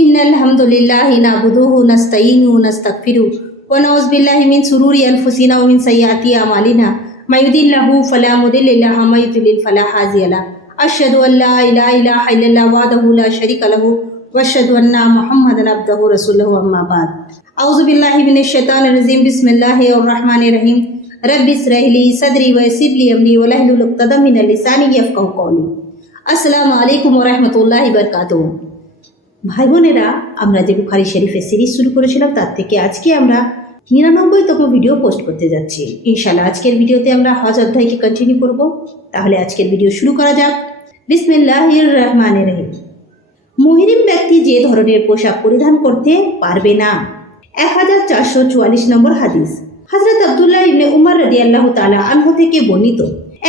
ইন্নাল হামদুলিল্লাহি নাহমাদুহু নাস্তাঈনুহু ওয়া নাস্তাগফিরুহু ওয়া নাউযু বিল্লাহি মিন শুরুরি আনফুসিনা ওয়া মিন সাইয়্যাতি আমালিনা মান ইয়াহদিহিল্লাহু ফালা মুদিল্লা লাহু ওয়া মান ইউদ্লিল ফালা হাদিয়া লাহু আশহাদু আল লা ইলাহা ইল্লাল্লাহু ওয়াহদাহু লা শারীকা লাহু ওয়া আশহাদু আন্না মুহাম্মাদান আবদুহু ওয়া রাসূলুহু আম্মা বা'দ। আউযু বিল্লাহি মিনাশ শাইতানির রাজীম। বিসমিল্লাহির রহমানির রহিম। রব্বি ইশরাহ লি সাদরি ওয়া ইয়াসসির লি আমরি ওয়া হলুল উকতাদাম মিনাল লিসানি ইয়াফকাহু কওলি। আসসালামু আলাইকুম ওয়া রাহমাতুল্লাহি ওয়া বারাকাতুহু। ভাই বোনেরা, আমরা যে বুখারী শরীফের সিরিজ শুরু করেছিলাম তার থেকে আজকে আমরা 99তম ভিডিও পোস্ট করতে যাচ্ছি। ইনশাআল্লাহ আজকের ভিডিওতে আমরা হজ অধ্যায়কে কন্টিনিউ করব। তাহলে আজকের ভিডিও শুরু করা যাক। বিসমিল্লাহির রহমানির রহিম। মুহরিম ব্যক্তি যে ধরনের পোশাক পরিধান করতে পারবে না। 1444 নম্বর হাদিস। হযরত আব্দুল্লাহ ইবনে উমর রাদিয়াল্লাহু তাআলা আনহু থেকে বর্ণিত,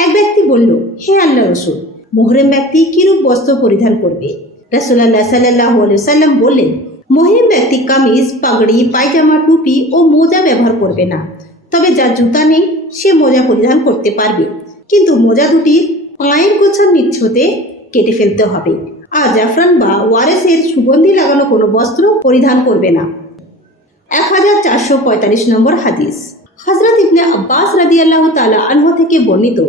এক ব্যক্তি বলল, হে আল্লাহর রাসূল, মুহরিম ব্যক্তি কিরূপ বস্ত্র পরিধান করবে? রাসূলুল্লাহ সাল্লাল্লাহু আলাইহি ওয়াসাল্লাম বললেন, মুহরিম ব্যক্তি কামিজ, পাগড়ি, পায়জামা, টুপি ও মোজা ব্যবহার করবে না। তবে যার জুতা নেই সে মোজা পরিধান করতে পারবে, কিন্তু মোজা দুটির পায়ের গোছার নিচ্ছতে কেটে ফেলতে হবে। আর জাফরান বা ওয়ারেসের সুগন্ধি লাগানো কোনো বস্ত্র পরিধান করবে না। 1445 নম্বর হাদিস। হযরত ইবনে আব্বাস রাদিয়াল্লাহু তাআলা আনহু থেকে বর্ণিত,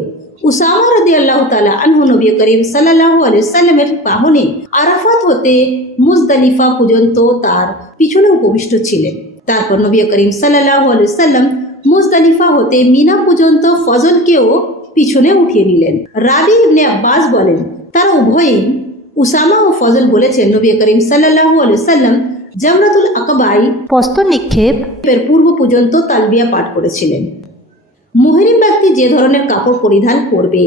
উসামা রাদিয়াল্লাহু তাআলা আনহু নবী করিম সাল্লাল্লাহু আলাইহি ওয়াসাল্লামের বাহনে আরাফাত হতে মুজদালিফা পর্যন্ত তার পিছনে উপবিষ্ট ছিলেন। তারপর নবী করিম সাল্লাল্লাহু আলাইহি ওয়াসাল্লাম মুজদালিফা হতে মিনা পর্যন্ত ফজলকেও পিছনে উঠিয়ে নিলেন। রাবি ইবনে আব্বাস বলেন, তারা উভয়ই উসামা ও ফজল বলেছেন, নবী করিম সাল্লাল্লাহু আলাইহি ওয়াসাল্লাম জামরাতুল আকাবায় প্রস্তর নিক্ষেপের পূর্ব পর্যন্ত তালবিয়া পাঠ করেছিলেন। মুহরিম ব্যক্তি যে ধরনের কাপড় পরিধান করবে।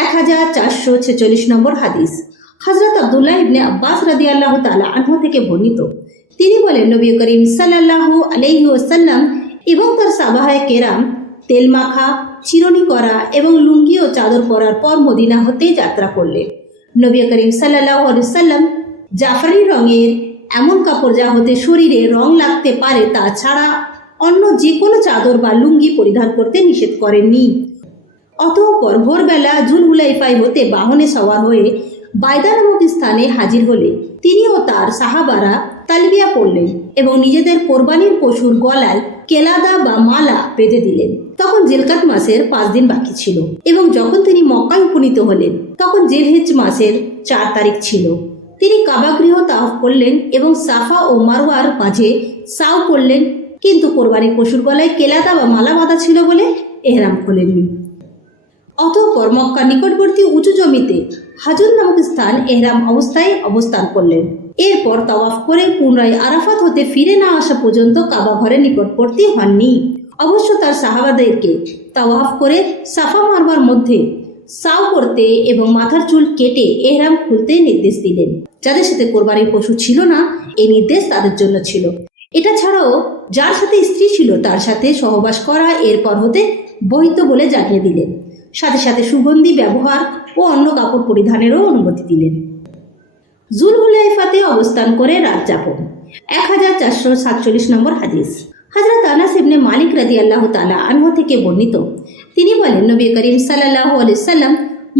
1446 নম্বর হাদিস। হযরত আব্দুল্লাহ ইবনে আব্বাস রাদিয়াল্লাহু তাআলা আনহু থেকে বর্ণিত, তিনি বলেন, নবী করিম সাল্লাল্লাহু আলাইহি ওয়াসাল্লাম এবং তার সাহাবায়ে কেরাম তেল মাখা, চিরুনি করা এবং লুঙ্গি ও চাদর পরার পর মদিনা হতে যাত্রা করলেন। নবী করিম সাল্লাল্লাহু আলাইহি ওয়াসাল্লাম জাফরানি রঙের এমন কাপড় যা হতে শরীরে রং লাগতে পারে তা ছাড়া অন্য যে কোনো চাদর বা লুঙ্গি পরিধান করতে নিষেধ করেননি। অতঃপর ভোরবেলা জুলহুলাইফায় হতে বাহনে সওয়ার হয়ে বাইদা নামক স্থানে হাজির হলে তিনি ও তার সাহাবারা তালবিয়া পড়লেন এবং নিজেদের কোরবানির পশুর গলায় কেলাদা বা মালা বেঁধে দিলেন। তখন জিলকাত মাসের 5 দিন বাকি ছিল এবং যখন তিনি মক্কায় উপনীত হলেন তখন জিলহিজ মাসের 4 তারিখ ছিল। তিনি কাবা গৃহ তাওয়াফ করলেন এবং সাফা ও মারওয়ার মাঝে সাও করলেন, কিন্তু কোরবানির পশুর গলায় কেলাদা বা মালা বাঁধা ছিল বলে এহরাম খোলেননি। অতঃপর মক্কা নিকটবর্তী উঁচু জমিতে হাজর নামক স্থান এহরাম অবস্থায় অবস্থান করলেন। এরপর তাওয়াফ করে পুনরায় আরাফাত হতে ফিরে না আসা পর্যন্ত কাবা ঘরের নিকটবর্তী হননি। অবশ্য তার সাহাবাদেরকে তাওয়াফ করে সাফা মারওয়ার মধ্যে সাও করতে এবং মাথার চুল কেটে এহরাম খুলতে নির্দেশ দিলেন। যাদের সাথে কোরবানির পশু ছিল না, এই নির্দেশ তাদের জন্য ছিল। এটা ছাড়াও যার সাথে স্ত্রী ছিল তার সাথে সহবাস করা এরপর হতে বৈধ বলে জানিয়ে দিলেন। সাথে সাথে সুগন্ধি ব্যবহার ও অন্য কাপড় পরিধানেরও অনুমতি দিলেন। জুলহুলাইফাতে অবস্থান করে রাত যাপন। 1447 নম্বর হাদিস। হযরত আনাস ইবনে মালিক রাদিয়াল্লাহু তাআলা আনহু থেকে বর্ণিত, তিনি বলেন, নবী করিম সাল্লাল্লাহু আলাইহি ওয়াসাল্লাম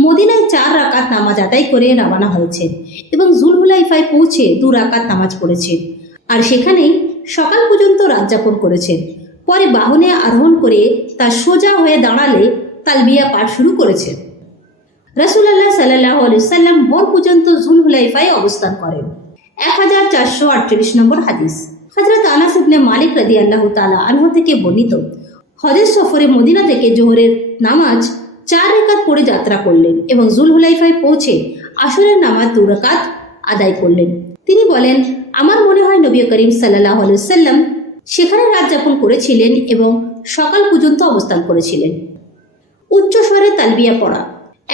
মদিনায় 4 রাকাত নামাজ আদায় করে রওনা হয়েছেন এবং জুলহুলাইফায় পৌঁছে 2 রাকাত নামাজ পড়েছেন আর সেখানেই সকাল পর্যন্ত রাত যাপন করেছেন। পরে বাহনে আরোহণ করে তার সোজা হয়ে দাঁড়ালে তালবিয়া পাঠ শুরু করেছেন। রাসূলুল্লাহ সাল্লাল্লাহু আলাইহি ওয়াসাল্লাম ভোর পর্যন্ত জুলহুলাইফায় অবস্থান করেন। 1448 নম্বর হাদিস। হযরত আনাস ইবনে মালিক রাদিয়াল্লাহু তাআলা আনহু থেকে বর্ণিত, হজের সফরে মদিনা থেকে জোহরের নামাজ 4 রাকাত পড়ে যাত্রা করলেন এবং জুলহুলাইফায় পৌঁছে আসরের নামাজ 2 রাকাত আদায় করলেন। তিনি বলেন, আমার মনে হয় নবী করিম সাল্লাল্লাহু আলাইহি ওয়াসাল্লাম সেখানে রাত যাপন করেছিলেন এবং সকাল পর্যন্ত অবস্থান করেছিলেন। উচ্চ স্বরে তালবিয়া পড়া।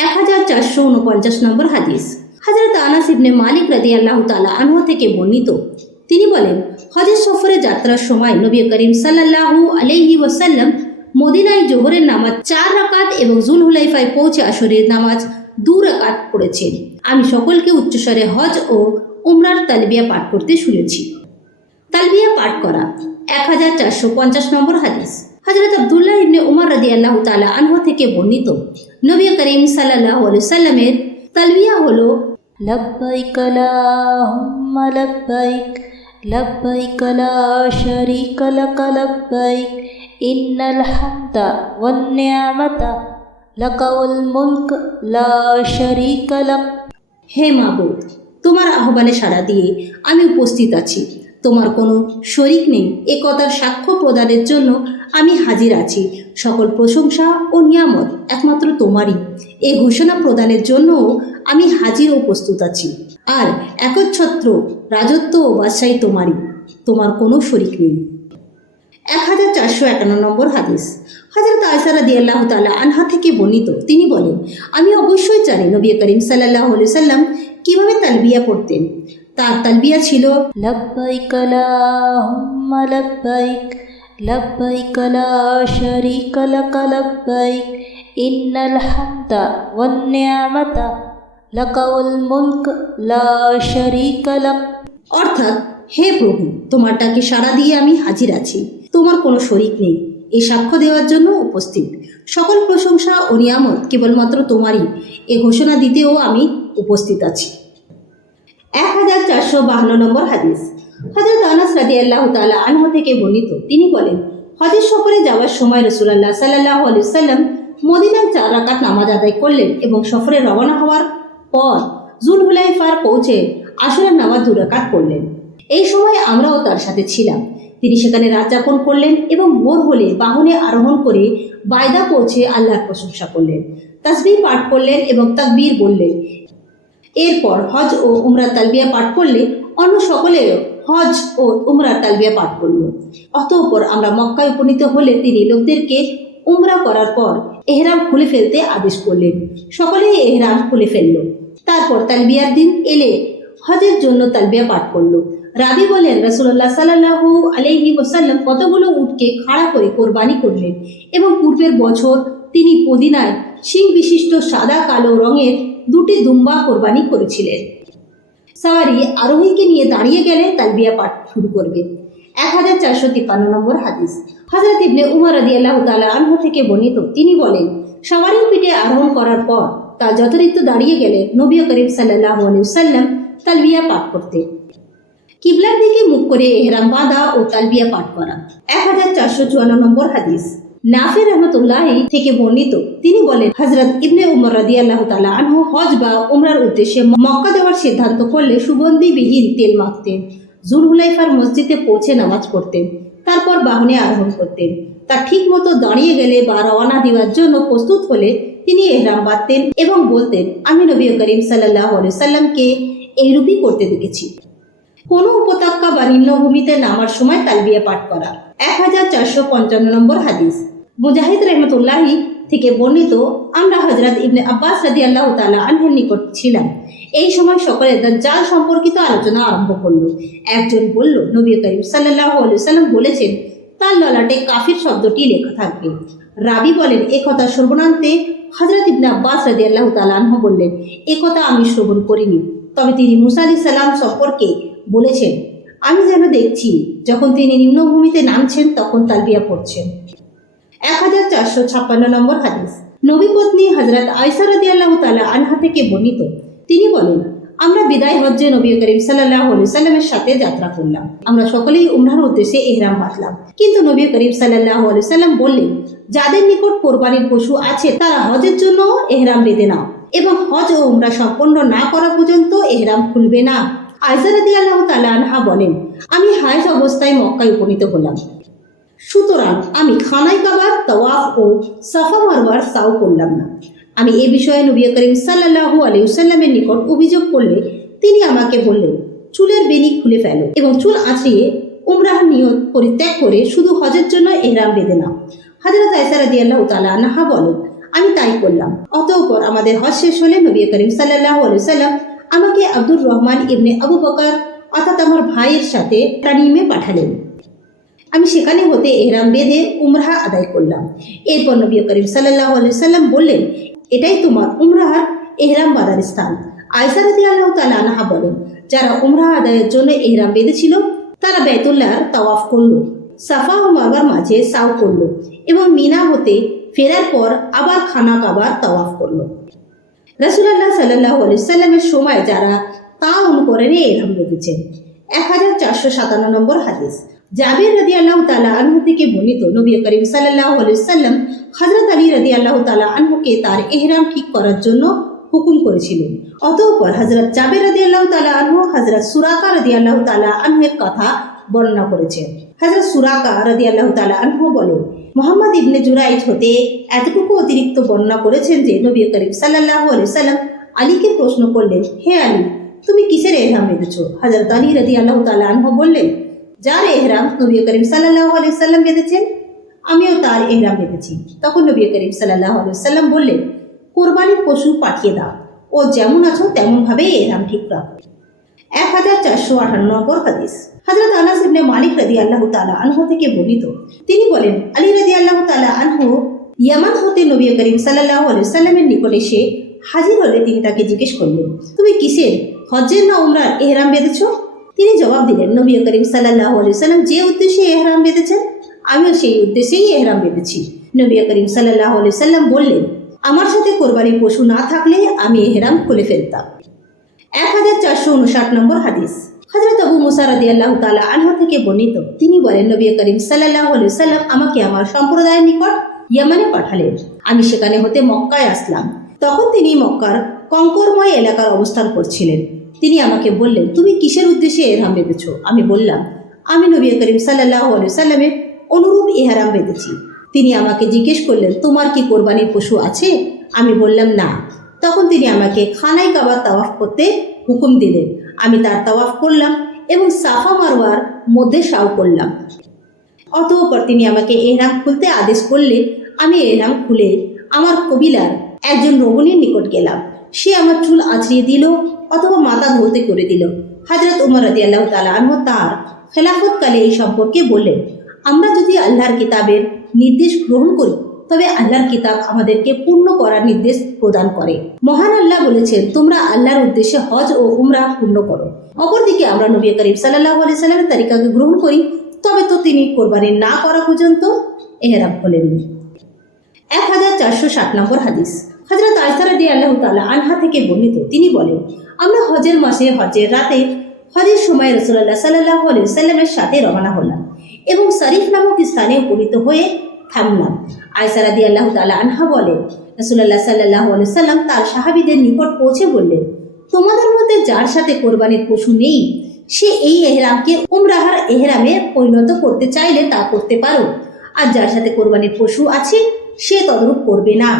1449 নম্বর হাদিস। হযরত আনাস ইবনে মালিক রাদিয়াল্লাহু তাআলা আনহু থেকে বর্ণিত, তিনি বলেন, হজের সফরে যাত্রার সময় নবী করিম সাল্লাল্লাহু আলাইহি ওয়াসাল্লাম মদিনায় জোহরের নামাজ 4 রাকাত এবং জুলহুলাইফায় পৌঁছে আসরের নামাজ 2 রাকাত পড়েছেন। আমি সকলকে উচ্চস্বরে হজ ও উমরার তালবিয়া পাঠ করতে শুনেছি। তালবিয়া পাঠ করা। 1450 নম্বর হাদিস। হযরত আব্দুল্লাহ ইবনে উমর রাদিয়াল্লাহু তাআলা আনহু থেকে বর্ণিত, নবী করিম সাল্লাল্লাহু আলাইহি ওয়াসাল্লামের তালবিয়া হলো لبيك اللهم لبيك لبيك لا شريك لك لبيك إن الحمد والنعمة لك والملك لا شريك لك। হে মাবুদ, তোমার আহ্বানে সাড়া দিয়ে আমি উপস্থিত আছি, তোমার কোনো শরিক নেই, এ কথার সাক্ষ্য প্রদানের জন্য আমি হাজির আছি। সকল প্রশংসা ও নিয়ামত একমাত্র তোমারই, এই ঘোষণা প্রদানের জন্যও আমি হাজির ও প্রস্তুত আছি। আর একচ্ছত্র রাজত্ব ও বাদশাহী তোমারই, তোমার কোনো শরিক নেই। 1451 নম্বর হাদিস। হযরত আয়েশা রাদিয়াল্লাহু তাআলা আনহা থেকে বর্ণিত, তিনি বলেন, আমি অবশ্যই জানি নবী করিম সাল্লাল্লাহু আলাইহি ওয়াসাল্লাম কিভাবে তালবিয়া পড়তেন। তার তালবিয়া ছিল لبيك اللهم لبيك لبيك لا شريك لك لبيك إن الحمد والنعمة لك والملك لا شريك لك। অর্থাৎ, হে প্রভু, তোমার ডাকে সাড়া দিয়ে আমি হাজির আছি, তোমার কোনো শরিক নেই, এই সাক্ষ্য দেওয়ার জন্য উপস্থিত। সকল প্রশংসা ও নিয়ামত কেবলমাত্র তোমারই, এ ঘোষণা দিতেও আমি উপস্থিত আছি। 1452 নম্বর হাদিস। হযরত আনাস রাদিয়াল্লাহু তাআলা আনহু থেকে বর্ণিত, তিনি বলেন, হজের সফরে যাওয়ার সময় রাসূলুল্লাহ সাল্লাল্লাহু আলাইহি ওয়াসাল্লাম মদিনায় 4 রাকাত নামাজ আদায় করলেন এবং সফরে রওনা হওয়ার পর যুলহুলাইফার পৌঁছে আসরের নামাজ 2 রাকাত পড়লেন। এই সময় আমরাও তার সাথে ছিলাম। তিনি সেখানে রাত যাপন করলেন এবং ভোর হলে বাহনে আরোহণ করে বাইদা পৌঁছে আল্লাহর প্রশংসা করলেন, তাসবিহ পাঠ করলেন এবং তাকবীর বললেন। এরপর হজ ও উমরার তালবিয়া পাঠ করলে অন্য সকলেও হজ ও উমরার তালবিয়া পাঠ করল। অতঃপর আমরা মক্কায় উপনীত হলে তিনি লোকদেরকে উমরা করার পর এহরাম খুলে ফেলতে আদেশ করলেন। সকলেই এহরাম খুলে ফেলল। তারপর তালবিয়ার দিন এলে হজের জন্য তালবিয়া পাঠ করল। রাবি বলেন, রাসূলুল্লাহ সাল্লাল্লাহু আলাইহি ওয়াসাল্লাম কতগুলো উটকে খাড়া করে কোরবানি করলেন এবং পূর্বের বছর তিনি মদিনায় শিং বিশিষ্ট সাদা কালো রঙের 2টি দুম্বা কোরবানি করেছিলেন। সাওয়ারি আরোহীকে নিয়ে দাঁড়িয়ে গেলে তালবিয়া পাঠ শুরু করবে। 1453 নম্বর হাদিস। হযরত ইবনে উমর রাদিয়াল্লাহু তাআলা আনহু থেকে বর্ণিত, তিনি বলেন, সাওয়ারির পিঠে আরোহণ করার পর তা যথারীতি দাঁড়িয়ে গেলে নবী করিম সাল্লাল্লাহু আলাইহি ওয়াসাল্লাম তালবিয়া পাঠ করতেন। কিবলার দিকে মুখ করে ইহরাম বাঁধা ও তালবিয়া পাঠ করা। 1454 নম্বর হাদিস। নাফি রহমতুল্লাহি থেকে বর্ণিত, তিনি বলেন, হযরত ইবনে উমর রাদিয়াল্লাহু তাআলা আনহু হজ বা উমরার উদ্দেশ্যে মক্কা যাওয়ার সিদ্ধান্ত করলে সুগন্ধিবিহীন তেল মাখতেন, যুলহুলাইফার মসজিদে পৌঁছে নামাজ পড়তেন, তারপর বাহনে আরোহণ করতেন। তা ঠিক মতো দাঁড়িয়ে গেলে বা রওনা দেওয়ার জন্য প্রস্তুত হলে তিনি ইহরাম বাঁধতেন এবং বলতেন, আমি নবী করিম সাল্লাল্লাহু আলাইহি ওয়াসাল্লামকে এইরূপই করতে দেখেছি। কোনো উপত্যকা বা নিম্নভূমিতে নামার সময় তালবিয়া পাঠ করা। 1455 নম্বর হাদিস। মুজাহিদ রহমতুল্লাহি থেকে বর্ণিত, আমরা হযরত ইবনে আব্বাস রাদিয়াল্লাহু তাআলা আনহুর নিকট ছিলাম। এই সময় সকলে দাজ্জাল সম্পর্কিত আলোচনা আরম্ভ করল। একজন বলল, নবী করিম সাল্লাল্লাহু আলাইহি ওয়াসাল্লাম বলেছেন, তার ললাটে কাফির শব্দটি লেখা থাকবে। রাবি বলেন, এ কথা শ্রবণান্তে হযরত ইবনে আব্বাস রাদিয়াল্লাহু তাআলা আনহু বললেন, এ কথা আমি শ্রবণ করিনি, তবে তিনি মুসা আলাইহিস সালাম সম্পর্কে বলেছেন, আমি যেন দেখছি যখন তিনি নিম্নভূমিতে নামছেন তখন তালবিয়া পড়ছেন। 1456 নম্বর হাদিস। নবী পত্নী হযরত আয়েশা রাদিয়াল্লাহু তাআলা আনহা থেকে বর্ণিত, তিনি বলেন, আমরা বিদায় হজ্জে নবী করিম সাল্লাল্লাহু আলাইহি ওয়াসাল্লামের সাথে যাত্রা করলাম। আমরা সকলেই উমরার উদ্দেশ্যে ইহরাম বাঁধলাম, কিন্তু নবী করিম সাল্লাল্লাহু আলাইহি ওয়াসাল্লাম বললেন, যাদের নিকট কোরবানির পশু আছে তারা হজের জন্য ইহরাম বেঁধে নাও এবং হজ ও উমরা সম্পন্ন না করা পর্যন্ত ইহরাম খুলবে না। আয়েশা রাদিয়াল্লাহু তাআলা আনহা বলেন, আমি হায়েজ অবস্থায় মক্কায় উপনীত হলাম, সুতরাং আমি খানায় কাবার তাওয়াফ ও সাফা মারওয়ার সাও করলাম না। আমি এ বিষয়ে নবী করিম সাল্লাল্লাহু আলাইহি ওয়াসাল্লামের নিকট অভিযোগ করলে তিনি আমাকে বললেন, চুলের বেনি খুলে ফেলো এবং চুল আঁচড়িয়ে উমরাহ নিয়ত পরিত্যাগ করে শুধু হজের জন্য ইহরাম বেঁধে নাও। হযরত আয়েশা রাদিয়াল্লাহু তাআলা আনহা বলেন, আমি তাই করলাম। অতঃপর আমাদের হজ শেষ হলে নবী করিম সাল্লাল্লাহু আলাইহি ওয়াসাল্লাম আমাকে আব্দুর রহমান ইবনে আবু বকর অর্থাৎ আমার ভাইয়ের সাথে তানিমে পাঠালেন। আমি সেখানে হতে ইহরাম বেঁধে উমরাহ আদায় করলাম। এরপর নবী করিম সাল্লাল্লাহু আলাইহি ওয়াসাল্লাম বললেন, এটাই তোমার উমরাহর ইহরাম বাঁধার স্থান। আয়েশা রাদিয়াল্লাহু তাআলা আনহা বলেন, যারা উমরাহ আদায়ের জন্য ইহরাম বেঁধেছিল তারা বাইতুল্লাহর তাওয়াফ করল, সাফা ও মারওয়ার মাঝে সাও করল এবং মিনা হতে ফেরার পর আবার খানা কাবার তাওয়াফ করল। রাসূলুল্লাহ সাল্লাল্লাহু আলাইহি সাল্লামের সময় যারা তার অনুকরণে এহরাম বেঁধেছেন। 1457 নম্বর হাদিস। জাবির রাদিয়াল্লাহু তাআলা আনহু থেকে বর্ণিত, নবী করিম সাল্লাল্লাহু আলাইহি সাল্লাম হযরত আলী রাদিয়াল্লাহু তাআলা আনহুকে তার ইহরাম ঠিক করার জন্য হুকুম করেছিলেন। অতঃপর হযরত জাবির রাদিয়াল্লাহু তাআলা আনহু হযরত সুরাকা রাদিয়াল্লাহু তাআলা আনহুর কথা বর্ণনা করেছেন। হযরত সুরাকা রাদিয়াল্লাহু তাআলা আনহু বলেন, মুহাম্মদ ইবনে জুরাইজ হতে এতটুকু অতিরিক্ত বর্ণনা করেছেন যে নবী করিম সাল্লাল্লাহু আলাইহি সাল্লাম আলীকে প্রশ্ন করলেন, হে আলী, তুমি কিসের ইহরাম বেঁধেছো? হযরত আলী রাদিয়াল্লাহু তাআলা আনহু বললেন, যার ইহরাম নবী করিম সাল্লাল্লাহু আলাইহি সাল্লাম বেঁধেছেন, আমিও তার ইহরাম বেঁধেছি। তখন নবী করিম সাল্লাল্লাহু আলাইহি সাল্লাম বললেন, কোরবানির পশু পাঠিয়ে দাও, ও যেমন আছো তেমন ভাবেই ইহরাম ঠিক রাখো। 1458 নম্বর হাদিস। হযরত আনাস ইবনে মালিক রাদিয়াল্লাহু তাআলা আনহু থেকে বর্ণিত, তিনি বলেন, আলী রাদিয়াল্লাহু তাআলা আনহু ইয়ামান হতে নবী করিম সাল্লাল্লাহু আলাইহি সাল্লামের নিকট এসে হাজির হলে তিনি তাকে জিজ্ঞেস করলেন, তুমি কিসের, হজ্জের না উমরার ইহরাম বেঁধেছো? তিনি জবাব দিলেন, নবী করিম সাল্লাল্লাহু আলাইহি সাল্লাম যে উদ্দেশ্যে ইহরাম বেঁধেছেন, আমিও সেই উদ্দেশ্যেই ইহরাম বেঁধেছি। নবী করিম সাল্লাল্লাহু আলাইহি সাল্লাম বললেন, আমার সাথে কোরবানির পশু না থাকলে আমি ইহরাম খুলে ফেলতাম। 1459 নম্বর হাদিস। হযরত আবু মুসা রাদিয়াল্লাহু তাআলা আনহু থেকে বর্ণিত, তিনি বলেন, নবী করিম সাল্লাল্লাহু আলাইহি সাল্লাম আমাকে আমার সম্প্রদায়ের নিকট ইয়ামানে পাঠালেন। আমি সেখানে হতে মক্কায় আসলাম। তখন তিনি মক্কার কঙ্করময় এলাকার অবস্থান করছিলেন। তিনি আমাকে বললেন, তুমি কিসের উদ্দেশ্যে ইহরাম বেঁধেছো? আমি বললাম, আমি নবী করিম সাল্লাল্লাহু আলাইহি সাল্লামের অনুরূপ ইহরাম বেঁধেছি। তিনি আমাকে জিজ্ঞেস করলেন, তোমার কি কোরবানির পশু আছে? আমি বললাম, না। তখন তিনি আমাকে খানায় কাবা তাওয়াফ করতে হুকুম দিলেন। আমি তার তাওয়াফ করলাম এবং সাফা মারওয়ার মধ্যে সাও করলাম। অতঃপর তিনি আমাকে ইহরাম খুলতে আদেশ করলেন। আমি ইহরাম খুলে আমার কবিলার একজন রমণীর নিকট গেলাম। সে আমার চুল আঁচড়িয়ে দিল অথবা মাথা ধরতে করে দিল। হযরত উমর রাদিয়াল্লাহু তাআলা আনহু তার খেলাফতকালে এই সম্পর্কে বললেন, আমরা যদি আল্লাহর কিতাবের নির্দেশ গ্রহণ করি তবে আল্লাহর কিতাব আমাদেরকে পূর্ণ করার নির্দেশ প্রদান করে। মহান আল্লাহ বলেছেন, তোমরা আল্লাহর উদ্দেশ্যে হজ ও উমরা পূর্ণ করো। অপরদিকে আমরা নবী করিম সাল্লাল্লাহু আলাইহি সাল্লামের তরিকাকে গ্রহণ করি, তবে তো তিনি কোরবানি না করা পর্যন্ত ইহরাম খোলেননি। 1460 নম্বর হাদিস। হযরত আয়েশা রাদিয়াল্লাহু তাআলা আনহা থেকে বর্ণিত, তিনি বলেন, আমরা হজের মাসে হজের রাতে হজের সময় রাসূলুল্লাহ সাল্লাল্লাহু আলাইহি সাল্লামের সাথে রওনা হলাম এবং শরীফ নামক স্থানে উপনীত হয়ে থামলাম। আয়েশা রাদিয়াল্লাহু তাআলা আনহা বলেন, রাসূলুল্লাহ সাল্লাল্লাহু আলাইহি সাল্লাম তার সাহাবীদের নিকট পৌঁছে বললেন, তোমাদের মধ্যে যার সাথে কোরবানির পশু নেই সে এই ইহরামকে উমরাহর ইহরামে পরিণত করতে চাইলে তা করতে পারো, আর যার সাথে কোরবানির পশু আছে সে তদরূপ করবে না।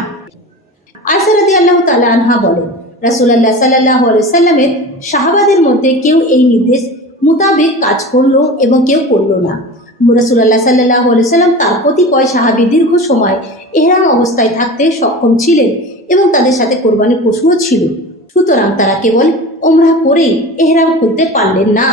আয়েশা রাদিয়াল্লাহু তাআলা আনহা বলেন, রাসূলুল্লাহ সাল্লাল্লাহু আলাইহি সাল্লামের সাহাবাদের মধ্যে কেউ এই নির্দেশ মোতাবেক কাজ করলো এবং কেউ করলো না। রাসূলুল্লাহ সাল্লাল্লাহু আলাইহি সাল্লাম তার কতিপয় সাহাবী দীর্ঘ সময় ইহরাম অবস্থায় থাকতে সক্ষম ছিলেন এবং তাদের সাথে কোরবানির পশুও ছিল, সুতরাং তারা কেবল উমরাহ করেই ইহরাম খুলতে পারলেন না।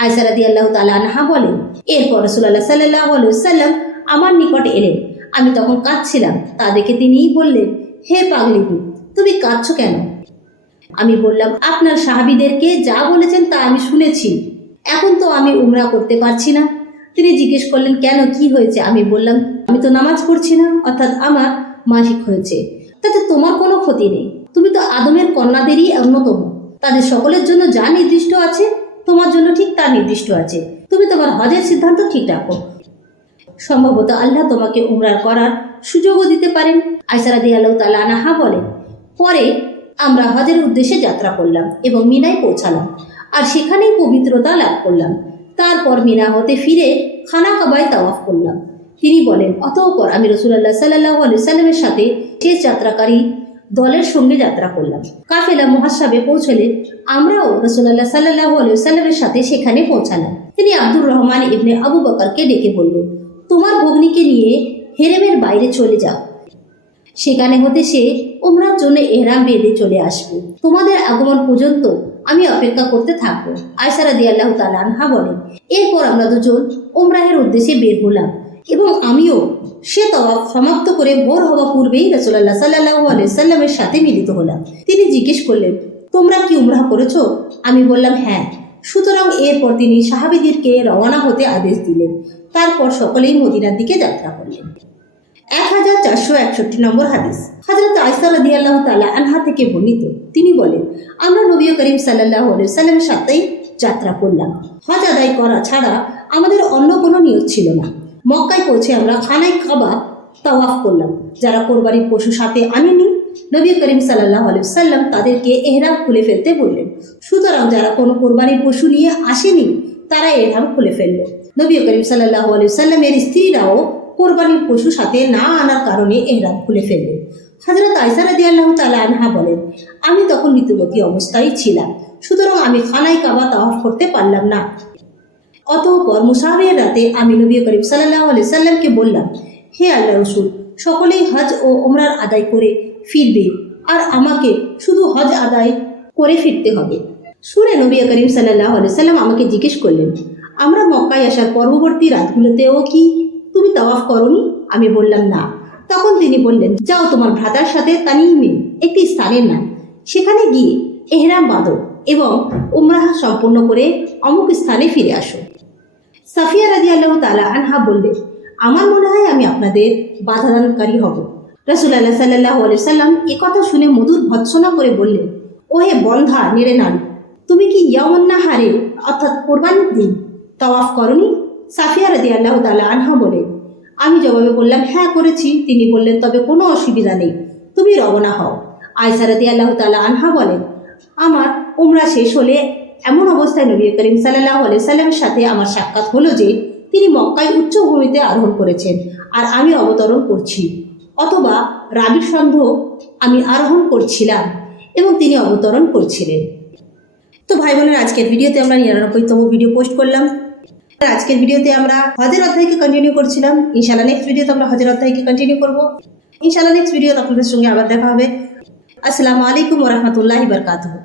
আয়েশা রাদিয়াল্লাহু তাআলা আনহা বলেন, এরপর রাসূলুল্লাহ সাল্লাল্লাহু আলাইহি সাল্লাম আমার নিকট এলেন। আমি তখন কাঁদছিলাম। তা দেখে তিনিই বললেন, হে পাগলিনী, তুমি কাঁদছো কেন? আমি বললাম, আপনার সাহাবীদেরকে যা বলেছেন তা আমি শুনেছি, এখন তো আমি উমরা করতে পারছি না। তিনি জিজ্ঞেস করলেন, কেন, কি হয়েছে? আমি বললাম, আমি তো নামাজ পড়ছি না, অর্থাৎ আমার মাসিক হয়েছে, তাতে তোমার কোনো ক্ষতি নেই। তুমি তো আদমের কন্যাদেরই অন্যতম, তাদের সকলের জন্য যা নির্দিষ্ট আছে তোমার জন্য ঠিক তা নির্দিষ্ট আছে। তুমি তোমার হজের সিদ্ধান্ত ঠিক রাখো, সম্ভবত আল্লাহ তোমাকে উমরার করার সুযোগও দিতে পারেন। আয়েশা রাদিয়াল্লাহু তাআলা আনহা বলেন, পরে আমরা হজের উদ্দেশ্যে যাত্রা করলাম এবং মিনায় পৌঁছালাম আর সেখানেই পবিত্রতা লাভ করলাম। তারপর মিনা হতে ফিরে খানা কাবায় তাওয়াফ করলাম। তিনি বলেন, অতঃপর আমি রাসূলুল্লাহ সাল্লাল্লাহু আলাইহি সাল্লামের সাথে শেষ যাত্রাকারী দলের সঙ্গে যাত্রা করলাম। কাফেলা মুহাসাবে পৌঁছলে আমরাও রাসূলুল্লাহ সাল্লাল্লাহু আলাইহি সাল্লামের সাথে সেখানে পৌঁছালাম। তিনি আব্দুর রহমান ইবনে আবু বকরকে ডেকে বললেন, তোমার ভগ্নীকে নিয়ে হেরেমের বাইরে চলে যাও, সেখানে হতে সে উমরার জন্য ইহরাম বেঁধে চলে আসবে। তোমাদের আগমন পর্যন্ত আমি অপেক্ষা করতে থাকবো। আয়েশা রাদিয়াল্লাহু তাআলা আনহা বলেন, এরপর আমরা দুজন উমরাহের উদ্দেশ্যে বের হলাম এবং আমিও সে তাওয়াফ সমাপ্ত করে ভোর হওয়া পূর্বেই রাসূলুল্লাহ সাল্লাল্লাহু আলাইহি সাল্লামের সাথে মিলিত হলাম। তিনি জিজ্ঞেস করলেন, তোমরা কি উমরাহ করেছো? আমি বললাম, হ্যাঁ। সুতরাং এরপর তিনি সাহাবীদেরকে রওনা হতে আদেশ দিলেন। তারপর সকলেই মদিনার দিকে যাত্রা করলেন। 1461 নম্বর হাদিস হযরত আয়েশা রাদিয়াল্লাহু তাআলা আনহা থেকে বর্ণিত। তিনি বলেন, আমরা নবী করিম সাল্লাল্লাহু আলাইহি সাল্লামের সাথেই যাত্রা করলাম। হজ আদায় করা ছাড়া আমাদের অন্য কোনো নিয়ত ছিল না। মক্কায় পৌঁছে আমরা খানায় কাবা তাওয়াফ করলাম। যারা কোরবানির পশু সাথে আনেনি, নবী করিম সাল্লাল্লাহু আলাইহি সাল্লাম তাদেরকে এহরাম খুলে ফেলতে বললেন। সুতরাং যারা কোনো কোরবানির পশু নিয়ে আসেনি তারা এহরাম খুলে ফেলল। নবী করিম সাল্লাল্লাহু আলাইহি সাল্লামের স্ত্রীরাও কোরবানির পশু সাথে না আনার কারণে এহরাম খুলে ফেললেন। হযরত আয়েশা রাদিয়াল্লাহু তাআলা আনহা বলেন, আমি তখন ঋতুবতী অবস্থায় ছিলাম, সুতরাং আমি খানায় কাবা তাওয়াফ করতে পারলাম না। অতঃপর মুসাফির রাতে আমি নবী করিম সাল্লাল্লাহু আলাইহি সাল্লামকে বললাম, হে আল্লাহ রসুল, সকলেই হজ ও ওমরার আদায় করে ফিরবে, আর আমাকে শুধু হজ আদায় করে ফিরতে হবে। শুনে নবী করিম সাল্লাল্লাহু আলাইহি সাল্লাম আমাকে জিজ্ঞেস করলেন, আমরা মক্কায় আসার পরবর্তী রাতগুলোতেও কি তুমি তাওয়াফ করনি? আমি বললাম না। তখন তিনি বললেন, যাও তোমার ভ্রাতার সাথে তানিমে একটি স্থানের নাম, সেখানে গিয়ে এহরাম বাঁধো এবং উমরাহ সম্পন্ন করে অমুক স্থানে ফিরে আসো। সাফিয়া রাদিয়াল্লাহু তাআলা আনহা বললেন, আমার মনে হয় আমি আপনাদের বাধাদানকারী হব। রাসূলুল্লাহ সাল্লাল্লাহু আলাইহি সাল্লাম একথা শুনে মধুর ভৎসনা করে বললেন, ওহে বন্ধা নেড়ে নাড়ি, তুমি কি ইয়াউমুন নাহারে অর্থাৎ কোরবানির দিন তাওয়াফ করনি? সাফিয়া রাদিয়াল্লাহু তাআলা আনহা বলেন, আমি জবাবে বললাম, হ্যাঁ করেছি। তিনি বললেন, তবে কোনো অসুবিধা নেই, তুমি রওনা হও। আয়েশা রাদিয়াল্লাহু তাআলা আনহা বলেন, আমার উমরা শেষ হলে এমন অবস্থায় নবী করিম সাল্লাল্লাহু আলাইহি সাল্লামের সাথে আমার সাক্ষাৎ হলো যে তিনি মক্কায় উচ্চভূমিতে আরোহণ করেছেন আর আমি অবতরণ করছি, অথবা রাবির সন্দেহ আমি আরোহণ করছিলাম এবং তিনি অবতরণ করছিলেন। তো ভাই বোনের, আজকের ভিডিওতে আমরা 99তম ভিডিও পোস্ট করলাম। আজকের ভিডিওতে আমরা হজের অধ্যায়কে কন্টিনিউ করছিলাম। ইনশাআল্লাহ নেক্সট ভিডিওতে আমরা হজের অধ্যায়কে কন্টিনিউ করব। ইনশাআল্লাহ নেক্সট ভিডিওতে আপনাদের সঙ্গে আবার দেখা হবে। আসসালামু আলাইকুম ওয়া রাহমাতুল্লাহি ওয়া বারাকাতুহু।